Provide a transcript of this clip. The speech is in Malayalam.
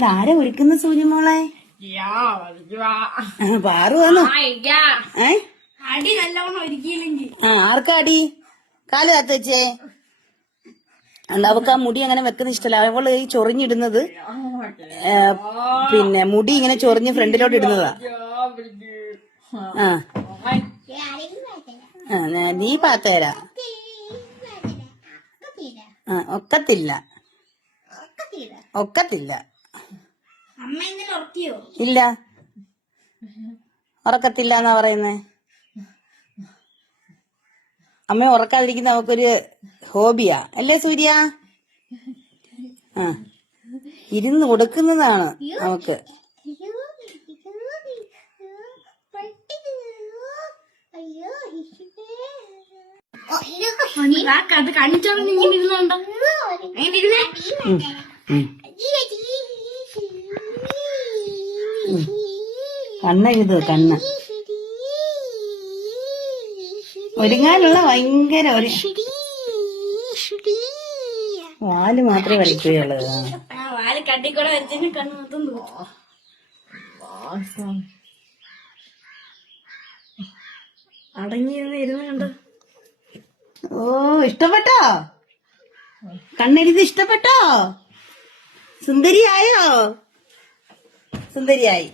ഇതാരാ ഒരുക്കുന്ന സൂര്യമോളെ? പാറു വന്നു. അടി നല്ലവണ്ണം ഒരുക്കിയില്ലെങ്കിൽ ആർക്കാ അടി? കാല് കാത്ത് വെച്ചേ. അവക്ക് ആ മുടി അങ്ങനെ വെക്കുന്ന ഇഷ്ടമല്ല. അവള് ഈ ചൊറിഞ്ഞിടുന്നത് പിന്നെ മുടി ഇങ്ങനെ ചൊറിഞ്ഞ് ഫ്രണ്ടിലോട്ട് ഇടുന്നതാ. നീ പാത്തേരാ. ഒക്കത്തില്ല ഒക്കത്തില്ല. ഇല്ല, ഉറക്കത്തില്ല എന്നാ പറയുന്നേ. അമ്മ ഉറക്കാതിരിക്കുന്ന അവക്കൊരു ഹോബിയാ അല്ലേ സൂര്യ? ഇരുന്ന് കൊടുക്കുന്നതാണ് അവക്ക്. കണ്ണെഴുത് കണ്ണ്. ഒരുങ്ങാനുള്ള ഭയങ്കര ഒരു വാല് മാത്രമേ വരയ്ക്കുകയുള്ളൂ. വാല് കട്ടിക്കൂടെ വരച്ചതിന് കണ്ണ് മൊത്തം അടങ്ങിയിരുന്ന് ഇരുന്നുണ്ട്. ഓ, ഇഷ്ടപ്പെട്ടോ? കണ്ണെഴുതി ഇഷ്ടപ്പെട്ടോ? സുന്ദരിയായോ? സുന്ദരിയായി.